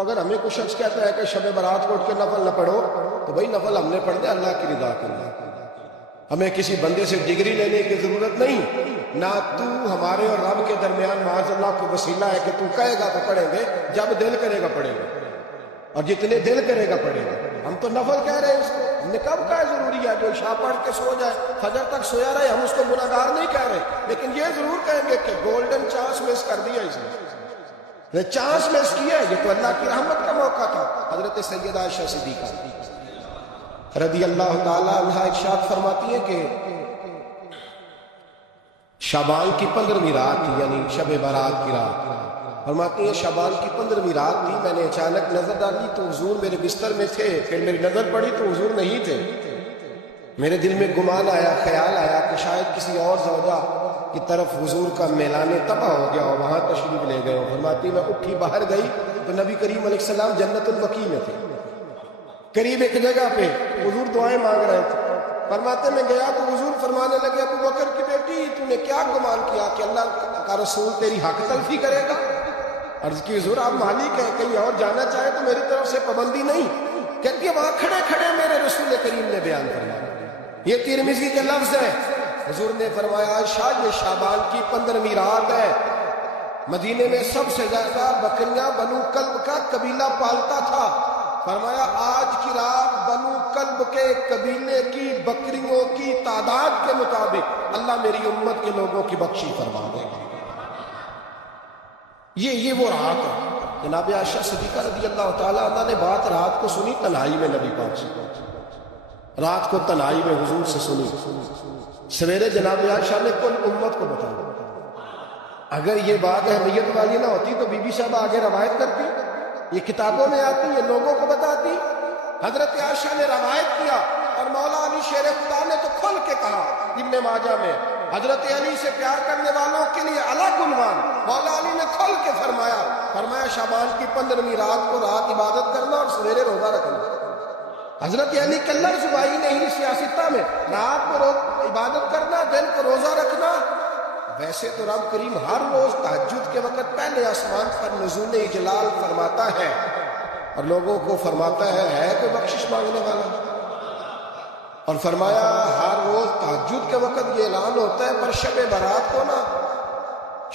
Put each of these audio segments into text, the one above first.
اگر ہمیں کوئی شخص کہتا ہے کہ شب برات کو اٹھ کے نفل نہ پڑھو تو بھائی نفل ہم نے پڑھ دیا اللہ کی رضا کے لیے. ہمیں کسی بندے سے ڈگری لینے کی ضرورت نہیں. نہ تو ہمارے اور رب کے درمیان معاذ اللہ کو وسیلہ ہے کہ تو کہے گا تو پڑھیں گے, جب دل کرے گا پڑھیں گے, اور جتنے دل کرے گا پڑھیں گے. ہم تو نفل کہہ رہے ہیں اس کو. ہم نے کب کہا ضروری ہے جو عشاء پڑھ کے سو جائے فجر تک سویا رہے, ہم اس کو گناہگار نہیں کہہ رہے, لیکن یہ ضرور کہیں گے کہ گولڈن چانس مس کر دیا اس نے, چانس مس کیا. یہ تو اللہ کی رحمت کا موقع تھا. حضرت سیدہ عائشہ صدیقہ رضی اللہ تعالی عنہا ارشاد فرماتی ہے کہ شعبان کی 15ویں رات تھی, یعنی شب برات کی رات. فرماتی ہیں شعبان کی 15ویں رات تھی, میں نے اچانک نظر ڈالی تو حضور میرے بستر میں تھے. پھر میری نظر پڑی تو حضور نہیں تھے. میرے دل میں گمان آیا, خیال آیا کہ شاید کسی اور زوجہ کی طرف حضور کا میلان تباہ ہو گیا ہو, وہاں تشریف لے گئے ہو. فرماتی میں اٹھی باہر گئی تو نبی کریم علیہ السلام جنت البقیع میں تھے, قریب ایک جگہ پہ حضور دعائیں مانگ رہے تھے. فرماتے میں گیا تو حضور فرمانے لگے ابو بکر کی بیٹی تو نے کیا گمان کیا کہ اللہ کا رسول تیری حق تلفی کرے گا؟ عرض کی حضور آپ مالک ہیں, کہیں اور جانا چاہے تو میری طرف سے پابندی نہیں. کہتی ہے وہاں کھڑے کھڑے میرے رسول کریم نے بیان فرمایا. یہ ترمذی کے لفظ ہے. حضور نے فرمایا شاید یہ شعبان کی 15ویں رات ہے. مدینے میں سب سے زیادہ بکریاں بنو کلب کا قبیلہ پالتا تھا. فرمایا آج کی رات بنو کلب کے قبیلے کی بکریوں کی تعداد کے مطابق اللہ میری امت کے لوگوں کی بخشی فرما دے گا. یہ وہ رات ہے. جناب عائشہ صدیقہ رضی اللہ تعالیٰ عنہ نے بات رات کو سنی تنہائی میں نبی پاک سے, رات کو تنہائی میں حضور سے سنی. سویرے جناب عائشہ نے کل امت کو بتایا. اگر یہ بات اہمیت والی نہ ہوتی تو بی بی صاحب آگے روایت کرتی, یہ کتابوں میں آتی, یہ لوگوں کو بتاتی. حضرت عائشہ نے روایت کیا اور مولا علی شیر خدا نے تو کھل کے کہا ابن ماجہ میں, حضرت علی سے پیار کرنے والوں کے لیے الگ عنوان. مولا علی نے کھل کے فرمایا شعبان کی 15ویں رات کو رات عبادت کرنا اور سویرے روزہ رکھنا. حضرت علی کلر زبائی نہیں سیاستہ میں, رات کو عبادت کرنا, دن کو روزہ رکھنا. ویسے تو رب کریم ہر روز تہجد کے وقت پہلے آسمان پر نزول اجلال فرماتا ہے اور لوگوں کو فرماتا ہے کوئی بخشش مانگنے والا. اور فرمایا ہر روز تہجد کے وقت یہ اعلان ہوتا ہے, پر شب برات کو نا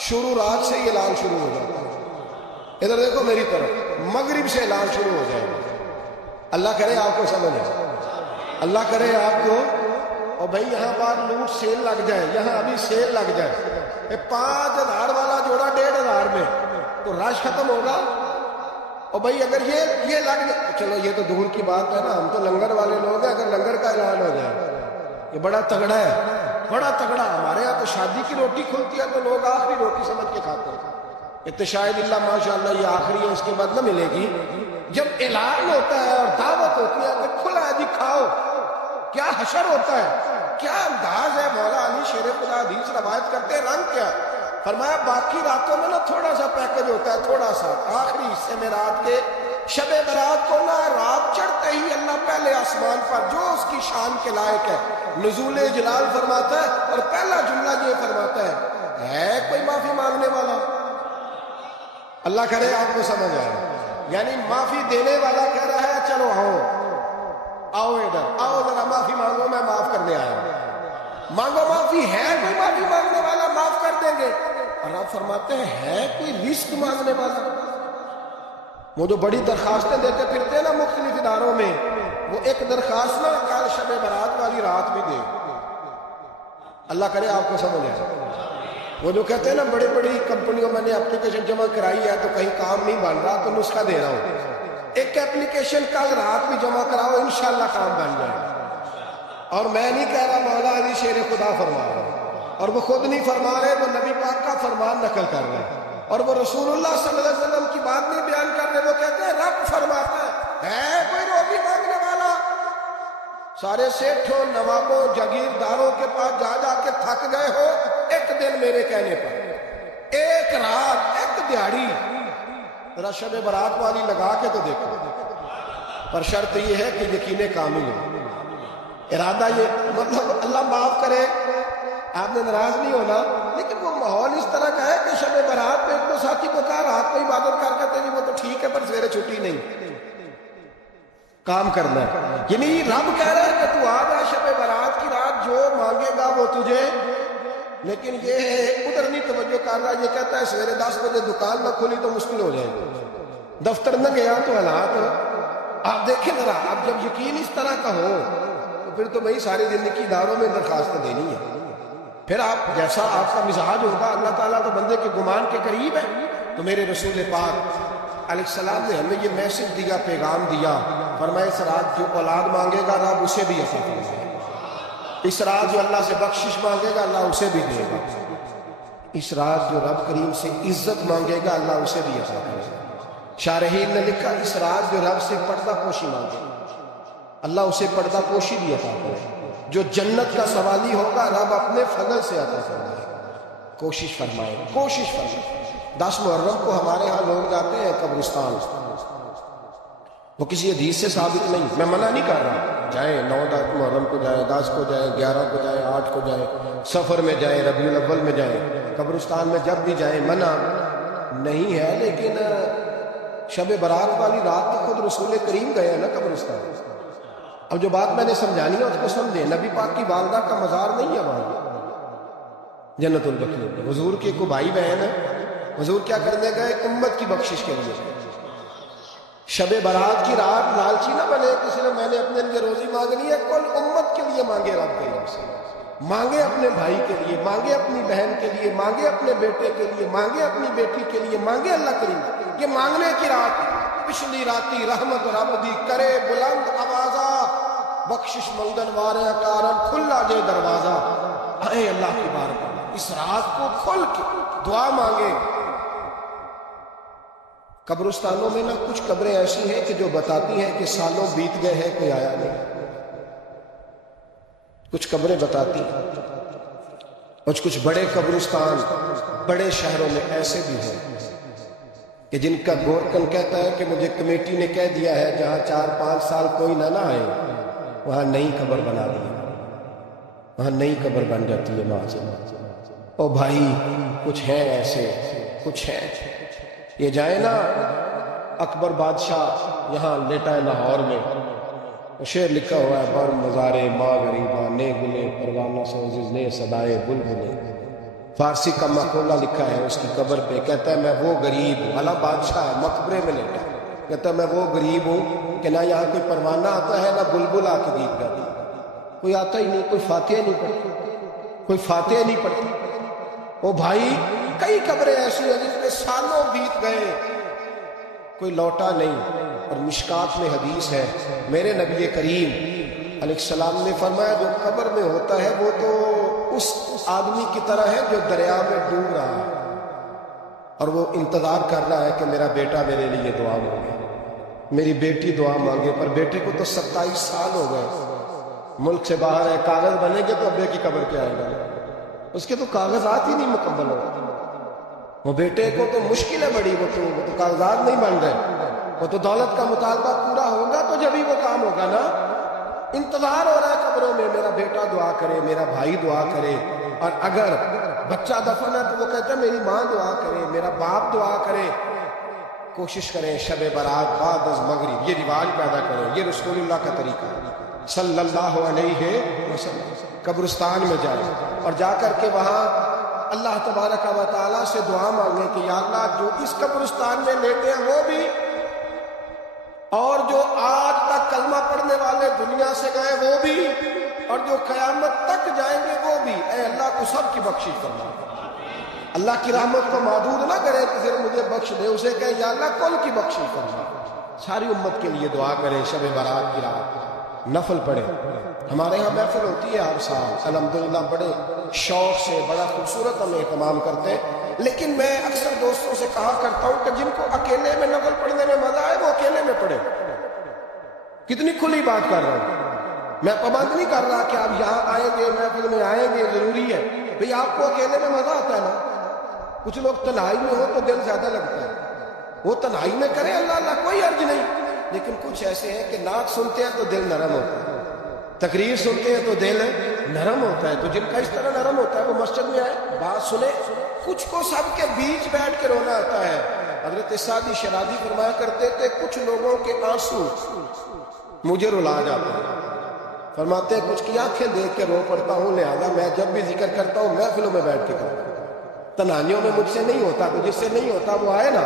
شروع رات سے یہ اعلان شروع ہو جاتا ہے. ادھر دیکھو میری طرف, مغرب سے اعلان شروع ہو جائے گا. اللہ کرے آپ کو سمجھ آئے, اللہ کرے آپ کو. اور بھائی یہاں پر لوٹ سیل لگ جائے, یہاں ابھی سیل لگ جائے, 5000 والا جوڑا 1500 میں, تو رش ختم ہوگا. اور بھائی اگر یہ لگ جائے, چلو یہ تو دور کی بات ہے نا, ہم تو لنگر والے لوگ ہیں. اگر لنگر کا اعلان ہو جائے یہ بڑا تگڑا ہے, بڑا تگڑا. ہمارے یہاں تو شادی کی روٹی کھلتی ہے تو لوگ آخری روٹی سمجھ کے کھاتے ہیں. اتشاہد اللہ ماشاءاللہ یہ آخری ہے, اس کے بعد نہ ملے گی. جب اعلان ہوتا ہے اور دعوت ہوتی ہے کہ کھلا ہے جی کھاؤ, کیا حشر ہوتا ہے, کیا انداز ہے. مولا علی شیر خدا حدیث روایت کرتے ہیں, رنگ کیا. فرمایا باقی راتوں میں نا تھوڑا سا پیکج ہوتا ہے, تھوڑا سا. آخری حصے میں رات کے شب برات کو نا رات چڑھتے ہی اللہ پہلے آسمان پر جو اس کی شان کے لائق ہے نزول جلال فرماتا ہے, اور پہلا جملہ یہ فرماتا ہے کوئی معافی مانگنے والا. اللہ کرے آپ کو سمجھ آئے, یعنی معافی دینے والا کہہ رہا ہے چلو آؤ ادھر آؤ ذرا معافی مانگو, میں معاف کرنے آیا ہوں. مانگو معافی, ہے کوئی معافی مانگنے والا, معاف کر دیں گے. اور آپ فرماتے ہیں ہے کوئی رزق مانگنے والا. وہ جو بڑی درخواستیں دیتے پھرتے ہیں نا مختلف اداروں میں, وہ ایک درخواست نہ کل شب برات والی رات بھی دے. اللہ کرے آپ کو سمجھ آئے. وہ جو کہتے ہیں نا بڑی بڑی کمپنیوں میں نے اپلیکیشن جمع کرائی ہے تو کہیں کام نہیں بن رہا تو نسخہ دے رہا ہوں, ایک اپلیکیشن کل رات بھی جمع کراؤ انشاءاللہ کام بن جائے. اور میں نہیں کہہ رہا, مولا علی شیر خدا فرما رہا, اور وہ خود نہیں فرما رہے, وہ نبی پاک کا فرمان نقل کر رہے ہیں. اور وہ رسول اللہ صلی اللہ علیہ وسلم کی بات نہیں بیان کر رہے, وہ کہتے ہیں رب فرماتا ہے کوئی روٹی مانگنے والا. سارے سیٹھوں نوابوں جاگیرداروں کے پاس جا جا کے تھک گئے ہو, ایک دن میرے کہنے پر, ایک رات, ایک دیہڑی ذرا شب برات والی لگا کے تو دیکھو. پر شرط یہ ہے کہ یقین کامل ہو. ارادہ یہ مطلب اللہ معاف کرے, آپ نے ناراض نہیں ہونا, لیکن وہ ماحول اس طرح کا ہے کہ شب برات میں ایک دو ساتھی کو کہا رات کو عبادت کر کہتے ہیں وہ تو ٹھیک ہے پر سویرے چھٹی نہیں، کام کرنا ہے۔ یعنی رب کہہ رہا ہے کہ تو آ جا شب برات کی رات، جو مانگے گا وہ تجھے، لیکن یہ ادھر نہیں توجہ کر رہا، یہ کہتا ہے سویرے 10 بجے دکان نہ کھلی تو مشکل ہو جائے گی، دفتر نہ گیا تو حالات آپ دیکھیں ذرا۔ اب جب یقین اس طرح کا ہو تو پھر تو بھائی ساری زندگی اداروں میں درخواست دینی ہے، پھر آپ جیسا آپ کا مزاج ہوگا۔ اللہ تعالیٰ تو بندے کے گمان کے قریب ہے۔ تو میرے رسول پاک علیہ السلام نے ہمیں یہ میسج دیا، پیغام دیا، فرمایا اس رات جو اولاد مانگے گا رب اسے بھی عطا کرے گا، اس رات جو اللہ سے بخشش مانگے گا اللہ اسے بھی دے گا، اس رات جو رب کریم سے عزت مانگے گا اللہ اسے بھی عطا کرے گا۔ شارحین نے لکھا اس رات جو رب سے پردہ پوشی مانگے اللہ اسے پردہ پوشی بھی عطا کرے گا، جو جنت کا سوالی ہوگا رب اپنے فضل سے عطا فرمائے گا۔ کوشش فرمائے، کوشش فرمائے۔ 10 محرم کو ہمارے ہاں لوگ جاتے ہیں قبرستان، وہ کسی حدیث سے ثابت نہیں، میں منع نہیں کر رہا، جائیں 9 محرم کو جائیں، 10 کو جائیں، 11 کو جائیں، 8 کو جائیں، سفر میں جائیں، ربیع الاول میں جائیں، قبرستان میں جب بھی جائیں، منع نہیں ہے۔ لیکن شب برات والی رات تو خود رسول کریم گئے ہیں نا قبرستان۔ اب جو بات میں نے سمجھانی ہے اس کو سمجھیں، نبی پاک کی والدہ کا مزار نہیں ہے وہاں جنت البقیع میں، حضور کے کو بھائی بہن ہے، حضور کیا کرنے گئے؟ امت کی بخشش کے لیے۔ شب برات کی رات لالچی نہ بنے کسی نے میں نے اپنے لیے روزی مانگنی ہے، کل امت کے لیے مانگے، رب کریم سے مانگے، اپنے بھائی کے لیے مانگے، اپنی بہن کے لیے مانگے، اپنے بیٹے کے لیے مانگے، اپنی بیٹی کے لیے مانگے۔ اللہ کریم یہ مانگنے کی رات، پچھلی راتی رحمت رب دی کرے بلند آوازہ، بخشش منگن وارے کارن کھلا جے دروازہ، آئے اللہ کی بارگاہ اس رات کو کھل کے دعا مانگے۔ قبرستانوں میں نہ کچھ قبریں ایسی ہیں کہ جو بتاتی ہیں کہ سالوں بیت گئے ہیں کوئی آیا نہیں، کچھ قبریں بتاتی ہیں، اور کچھ بڑے قبرستان بڑے شہروں میں ایسے بھی ہیں کہ جن کا گورکن کہتا ہے کہ مجھے کمیٹی نے کہہ دیا ہے جہاں 4-5 سال کوئی نہ آئے وہاں نئی قبر بنا دی، وہاں نئی قبر بن جاتی ہے ماں۔ او بھائی کچھ ہیں ایسے، کچھ ہیں، یہ جائے نا اکبر بادشاہ یہاں لیٹا ہے لاہور میں، شعر لکھا ہوا ہے بر مزارے ماں غریباں نے گلے پروانہ سوزز نے صدائے بلبلے، فارسی کا مقولہ لکھا ہے اس کی قبر پہ، کہتا ہے میں وہ غریب ہوں، اعلیٰ بادشاہ ہے مقبرے میں لیٹا ہے، کہتا ہے میں وہ غریب ہوں کہ نہ یہاں کوئی پروانہ آتا ہے نہ بلبل آ کے گیت گاتی، کوئی آتا ہی نہیں، کوئی فاتحہ نہیں پڑھتا، کوئی فاتحہ نہیں پڑھتا۔ او بھائی کئی قبریں ایسی ہیں جس میں سالوں بیت گئے کوئی لوٹا نہیں۔ اور مشکات میں حدیث ہے میرے نبی کریم علیہ السلام نے فرمایا جو قبر میں ہوتا ہے وہ تو اس آدمی کی طرح ہے جو دریا میں ڈوب رہا ہے اور وہ انتظار کر رہا ہے کہ میرا بیٹا میرے لیے دعا مانگے، میری بیٹی دعا مانگے، پر بیٹے کو تو 27 سال ہو گئے، ملک سے باہر ہے، کاغذ بنے گے تو ابے کی قبر پہ آئے گا، اس کے تو کاغذات ہی نہیں مکمل ہو، وہ بیٹے کو تو مشکل ہے بڑی، وہ تو کاغذات نہیں بن گئے، وہ تو دولت کا مطالبہ پورا ہوگا تو جب ہی وہ کام ہوگا نا۔ انتظار ہو رہا ہے قبروں میں میرا بیٹا دعا کرے، میرا بھائی دعا کرے، اور اگر بچہ دفن ہے تو وہ کہتا ہے میری ماں دعا کرے، میرا باپ دعا کرے۔ کوشش کریں شب برات بعد از مغرب یہ رواج پیدا کریں، یہ رسول اللہ کا طریقہ ہے صلی اللہ علیہ وسلم، قبرستان میں جائیں اور جا کر کے وہاں اللہ تبارک و تعالیٰ سے دعا مانگیں کہ یا اللہ جو اس قبرستان میں لیٹے ہیں وہ بھی، اور جو آج تک کلمہ پڑھنے والے دنیا سے گئے وہ بھی، اور جو قیامت تک جائیں گے وہ بھی، اے اللہ کو سب کی بخشش کرنا، اللہ کی رحمت کو محدود نہ کرے کہ پھر مجھے بخش دے، اسے کہے یا اللہ کل کی بخشش کرنا۔ ساری امت کے لیے دعا کریں، شب برات کی رات نفل پڑھیں۔ ہمارے ہاں محفل ہوتی ہے ہر سال الحمدللہ، بڑے شوق سے بڑا خوبصورت ہم اہتمام کرتے ہیں، لیکن میں اکثر دوستوں سے کہا کرتا ہوں کہ جن کو اکیلے میں نفل پڑھنے میں مزہ آئے وہ اکیلے میں پڑھے۔ کتنی کھلی بات کر رہا ہوں، میں پابند نہیں کر رہا کہ آپ یہاں آئیں گے محفل میں آئیں گے ضروری ہے، بھئی آپ کو اکیلے میں مزہ آتا ہے نا، کچھ لوگ تنہائی میں ہو تو دل زیادہ لگتا ہے، وہ تنہائی میں کریں اللہ اللہ کوئی عرض نہیں، لیکن کچھ ایسے ہیں کہ نعت سنتے ہیں تو دل نرم ہوتا ہے، تقریر سنتے ہیں تو دل نرم ہوتا ہے، تو جن کا اس طرح نرم ہوتا ہے وہ مسجد میں آئے، بات سنے، کچھ کو سب کے بیچ بیٹھ کے رونا آتا ہے۔ حضرت سعدی شرازی فرمایا کرتے تھے کچھ لوگوں کے آنسو مجھے رلا جاتے ہیں، فرماتے ہیں کچھ کی آنکھیں دیکھ کے رو پڑتا ہوں، لہذا میں جب بھی ذکر کرتا ہوں محفلوں میں بیٹھ کے کرتا ہوں، تنہائیوں میں مجھ سے نہیں ہوتا، تو جس سے نہیں ہوتا وہ آئے نا،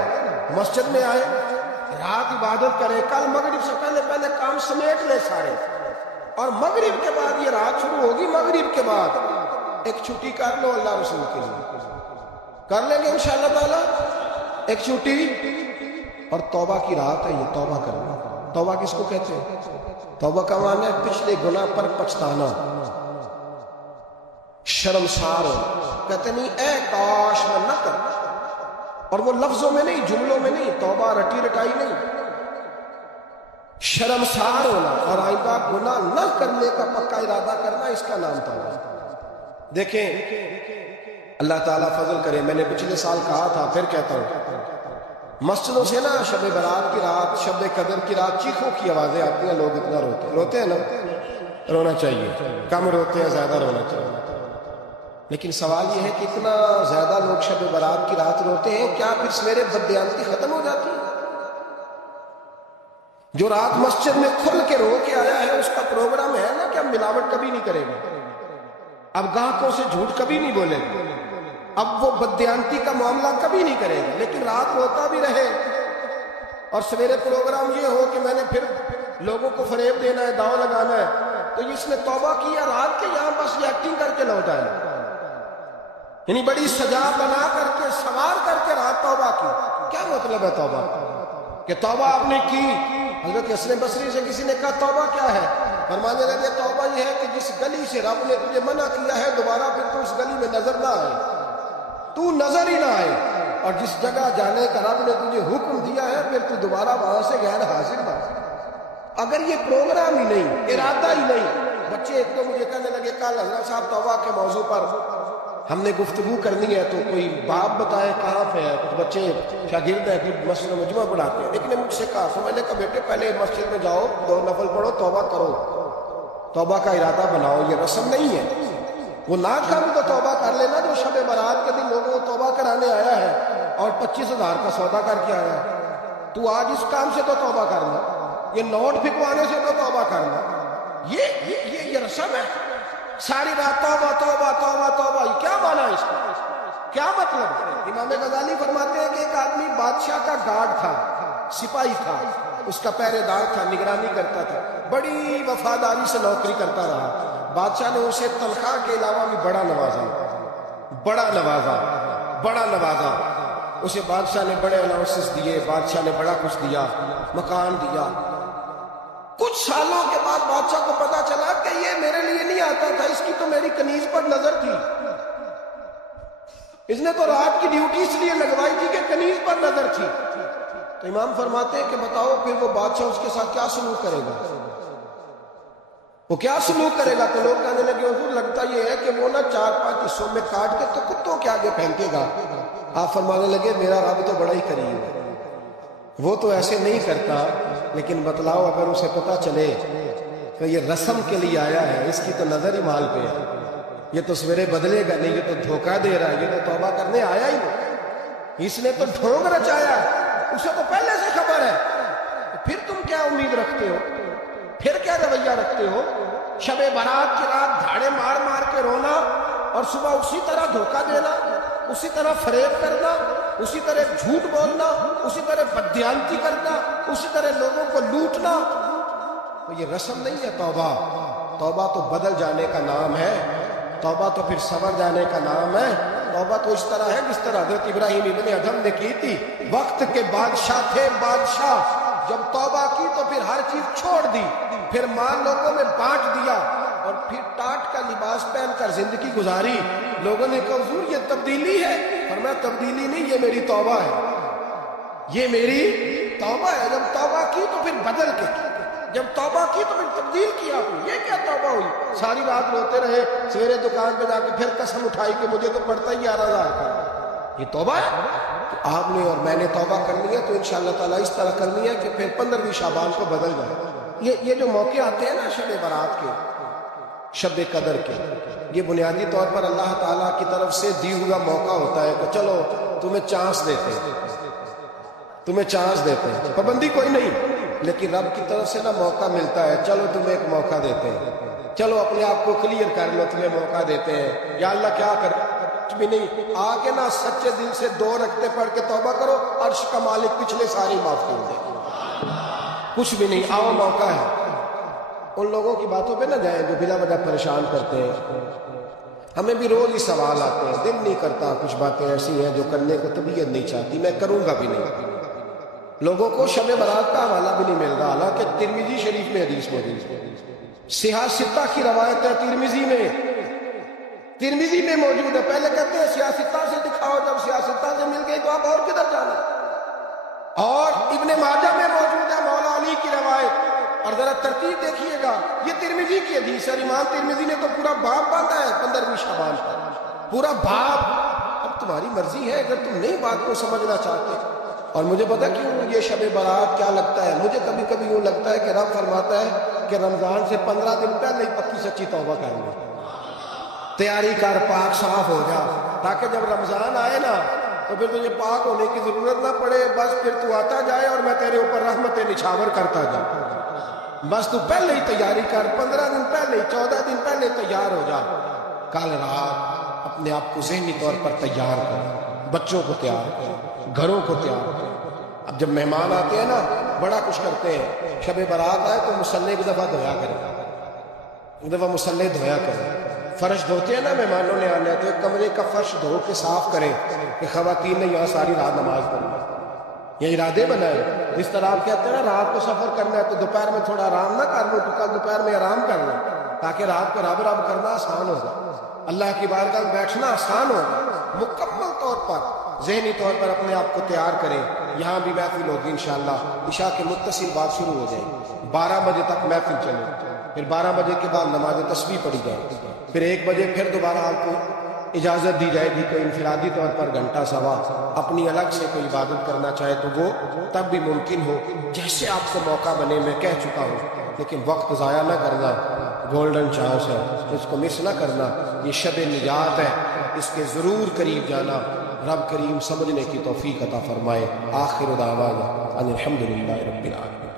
مسجد میں آئے، رات عبادت کرے، کل مغرب سے پہلے پہلے کام سمیٹ لے سارے، اور مغرب کے بعد یہ رات شروع ہوگی، مغرب کے بعد ایک چھٹی کر لو اللہ رسول کے لیے، کر لیں گے انشاءاللہ تعالی ایک چھٹی، اور توبہ کی رات ہے یہ، توبہ کرنا۔ توبہ کس کو کہتے ہیں؟ توبہ کا معنی ہے پچھلے گناہ پر پچھتانا، شرمسار ہو، کہتے نہیں اے کاش میں نہ کرتا، اور وہ لفظوں میں نہیں، جملوں میں نہیں، توبہ رٹی رٹائی نہیں، شرمسار ہونا اور آئندہ گناہ نہ کرنے کا پکا ارادہ کرنا، اس کا نام توبہ۔ دیکھیں اللہ تعالیٰ فضل کرے، میں نے پچھلے سال کہا تھا پھر کہتا ہوں، مسجدوں سے نا شب برات کی رات، شب قدر کی رات چیخوں کی آوازیں آتی ہیں، لوگ اتنا روتے ہیں نا، رونا چاہیے، کم روتے ہیں زیادہ رونا چاہیے، لیکن سوال یہ ہے کہ اتنا زیادہ لوگ شب برات کی رات روتے ہیں، کیا پھر سویرے بددیانتی ختم ہو جاتی ہے؟ جو رات مسجد میں کھل کے رو کے آیا ہے اس کا پروگرام ہے نا کہ اب ملاوٹ کبھی نہیں کرے گا، اب گاہکوں سے جھوٹ کبھی نہیں بولے گا، اب وہ بددیانتی کا معاملہ کبھی نہیں کرے گا، لیکن رات روتا بھی رہے اور سویرے پروگرام یہ ہو کہ میں نے پھر لوگوں کو فریب دینا ہے، داؤ لگانا ہے، تو اس نے توبہ کیا رات کے یہاں بس یہ ایکٹنگ کر کے لوٹا ہے، یعنی بڑی سجا بنا کر کے سوار کر کے رات توبہ کی۔ کیا مطلب ہے توبہ کہ توبہ آپ نے کی؟ حضرت حسن بصری سے کسی نے کہا توبہ کیا ہے؟ فرمانے لگے توبہ یہ ہے کہ جس گلی سے رب نے تجھے منع کیا ہے دوبارہ پھر تو اس گلی میں نظر نہ آئے، تو نظر ہی نہ آئے، اور جس جگہ جانے کا رب نے تجھے حکم دیا ہے پھر تو دوبارہ وہاں سے غیر حاضر نہ آئے۔ اگر یہ پروگرام ہی نہیں، ارادہ ہی نہیں، بچے ایک تو مجھے کہنے لگے کل حضرت صاحب توبہ کے موضوع پر ہم نے گفتگو کرنی ہے، تو کوئی باپ بتائے کہاں پہ ہے، کچھ بچے شاگرد ہیں کہ مسجد میں مجمع پڑھاتے ہیں، ایک نے مجھ سے کہا، تو میں نے کہا بیٹے پہلے مسجد میں جاؤ، 2 نفل پڑھو، توبہ کرو، توبہ کا ارادہ بناؤ، یہ رسم نہیں ہے، وہ نہ کروں تو توبہ کر لینا، جو شب برات کے دن لوگوں کو توبہ کرانے آیا ہے اور 25,000 کا سودا کر کے آیا ہے، تو آج اس کام سے تو توبہ کرنا، یہ نوٹ پھکوانے سے تو توبہ کرنا، یہ رسم ہے، ساری رات توبہ توبہ توبہ توبہ، یہ کیا معنی ہے اس کا؟ کیا مطلب؟ امام غزالی فرماتے ہیں کہ ایک آدمی بادشاہ کا گارڈ تھا، سپاہی تھا، اس کا پہرے دار تھا، نگرانی کرتا تھا، بڑی وفاداری سے نوکری کرتا رہا، بادشاہ نے اسے تنخواہ کے علاوہ بھی بڑا نوازا، اسے بادشاہ نے بڑے الاؤنسز دیے، بادشاہ نے بڑا کچھ دیا، مکان دیا۔ کچھ سالوں کے بعد بادشاہ کو پتا چلا کہ یہ میرے لیے نہیں آتا تھا، اس کی تو میری کنیز پر نظر تھی، اس نے تو رات کی ڈیوٹی اس لیے لگوائی تھی کہ کنیز پر نظر تھی۔ تو امام فرماتے ہیں کہ بتاؤ پھر وہ بادشاہ اس کے ساتھ کیا سلوک کرے گا؟ وہ کیا سلوک کرے گا؟ تو لوگ کہنے لگے حضور لگتا یہ ہے کہ وہ نا 4-5 حصوں میں کاٹ کے تو کتوں کے آگے پھینکے گا۔ آپ فرمانے لگے میرا رب تو بڑا ہی قریب ہے، وہ تو ایسے نہیں کرتا، لیکن بتلاؤ اگر اسے پتا چلے کہ یہ رسم کے لیے آیا ہے، اس کی تو نظر ہی مال پہ ہے، یہ تو سویرے بدلے گا نہیں، یہ تو دھوکہ دے رہا ہے، یہ تو توبہ کرنے آیا ہی نہیں، اس نے تو ڈھونگ رچایا ہے، اسے تو پہلے سے خبر ہے، پھر تم کیا امید رکھتے ہو؟ پھر کیا رویہ رکھتے ہو؟ شب برات کی رات دھاڑے مار مار کے رونا اور صبح اسی طرح دھوکہ دینا، اسی طرح فریب کرنا، اسی طرح جھوٹ بولنا، اسی طرح بددیانتی کرنا، اسی طرح لوگوں کو لوٹنا، تو یہ رسم نہیں ہے توبہ۔ توبہ تو بدل جانے کا نام ہے، توبہ تو پھر سنور جانے کا نام ہے۔ توبہ تو اس طرح ہے جس طرح حضرت ابراہیم ابن ادھم نے کی تھی، وقت کے بادشاہ تھے بادشاہ، جب توبہ کی تو پھر ہر چیز چھوڑ دی، پھر مال لوگوں میں بانٹ دیا اور پھر ٹاٹ کا لباس پہن کر زندگی گزاری۔ لوگوں نے کہا حضور یہ تبدیلی ہے، فرمایا تبدیلی نہیں، یہ میری توبہ ہے، یہ میری توبہ ہے۔ جب توبہ کی تو پھر بدل کے کی، جب توبہ کی تو پھر تبدیل کیا آپ نے۔ یہ کیا توبہ ہوئی؟ ساری رات روتے رہے، سویرے دکان پہ جا کے پھر قسم اٹھائی کہ مجھے تو پڑتا ہی 11,000 کا، یہ توبہ ہے؟ تو آپ نے اور میں نے توبہ کرنی ہے تو انشاءاللہ تعالیٰ اس طرح کرنی ہے کہ پھر 15ویں شعبان کو بدل جائے۔ یہ جو موقع آتے ہیں نا شب برات کے، شب قدر کے، یہ بنیادی طور پر اللہ تعالیٰ کی طرف سے دی ہوا موقع ہوتا ہے کہ چلو تمہیں چانس دیتے ہیں، تمہیں چانس دیتے ہیں، پابندی کوئی نہیں، لیکن رب کی طرف سے نا موقع ملتا ہے، چلو تمہیں ایک موقع دیتے ہیں، چلو اپنے آپ کو کلیئر کر لو، تمہیں موقع دیتے ہیں۔ یا اللہ کیا کر، کچھ بھی نہیں، آگے نا سچے دل سے 2 رکعتیں پڑھ کے توبہ کرو، عرش کا مالک پچھلے ساری معاف کر دے، کچھ بھی نہیں، آؤ موقع ہے۔ ان لوگوں کی باتوں پہ نہ جائیں جو بلا وجہ پریشان کرتے ہیں، ہمیں بھی روز ہی سوال آتے ہیں، دل نہیں کرتا، کچھ باتیں ایسی ہیں جو کرنے کو طبیعت نہیں چاہتی، میں کروں گا بھی نہیں۔ لوگوں کو شب برات کا حوالہ بھی نہیں مل رہا، حالانکہ ترمذی شریف میں حدیث موجود ہے، صحاح ستہ کی روایت ہے، ترمذی میں موجود ہے۔ پہلے کہتے ہیں سیاستہ سے دکھاؤ، جب سیاستہ سے مل گئی تو آپ اور کدھر جانا۔ اور ابن ماجہ میں موجود ہے مولا علی کی روایت، اور ذرا ترتیب دیکھیے گا، یہ ترمذی کی حدیث ہے، امام ترمذی نے تو پورا باب باندھا ہے 15ویں شعبان کا، پورا باب۔ اب تمہاری مرضی ہے، اگر تم نئی بات کو سمجھنا چاہتے۔ اور مجھے پتا کیوں یہ شب برات کیا لگتا ہے، مجھے کبھی کبھی یوں لگتا ہے کہ رب فرماتا ہے کہ رمضان سے 15 دن پہلے ہی پکی سچی توبہ کر لیں، تیاری کر، پاک صاف ہو جا، تاکہ جب رمضان آئے نا تو پھر تجھے پاک ہونے کی ضرورت نہ پڑے، بس پھر تو آتا جائے اور میں تیرے اوپر رحمتیں نچھاور کرتا جاؤں۔ بس تو پہلے ہی تیاری کر، 15 دن پہلے، 14 دن پہلے تیار ہو جا۔ کل رات اپنے آپ کو ذہنی طور پر تیار کر، بچوں کو تیار کر، گھروں کو تیار کر۔ اب جب مہمان آتے ہیں نا بڑا کچھ کرتے ہیں، شب برات آئے تو مصلی ایک دفعہ دھویا کریں، ایک دفعہ مصلی دھویا کریں۔ فرش دھوتے ہیں نا مہمانوں نے آنا ہے تو ایک کمرے کا فرش دھو کے صاف کریں کہ خواتین نے یہاں ساری رات نماز پڑھی، یہ ارادے بنائے۔ اس طرح آپ کہتے ہیں نا رات کو سفر کرنا ہے تو دوپہر میں تھوڑا آرام نہ کر لو، تو کل دوپہر میں آرام کر لو، تاکہ رات کو رب رب کرنا آسان ہوگا، اللہ کی بارگاہ میں بیٹھنا آسان ہوگا۔ مکمل طور پر ذہنی طور پر اپنے آپ کو تیار کریں۔ یہاں بھی محفل ہوگی انشاءاللہ، عشاء کے متصل بعد شروع ہو جائے گی، 12 بجے تک محفل چلے، پھر 12 بجے کے بعد نماز تسبیح پڑھی جائے گی، پھر 1 بجے پھر دوبارہ آپ کو اجازت دی جائے گی کوئی انفرادی طور پر گھنٹہ سوا اپنی الگ سے کوئی عبادت کرنا چاہے تو وہ تب بھی ممکن ہو، جیسے آپ کو موقع بنے۔ میں کہہ چکا ہوں، لیکن وقت ضائع نہ کرنا، گولڈن چانس ہے، اس کو مس نہ کرنا، یہ شب نجات ہے، اس کے ضرور قریب جانا۔ رب کریم سمجھنے کی توفیق عطا فرمائے۔ آخر دعوانا ان الحمدللہ رب العالمین۔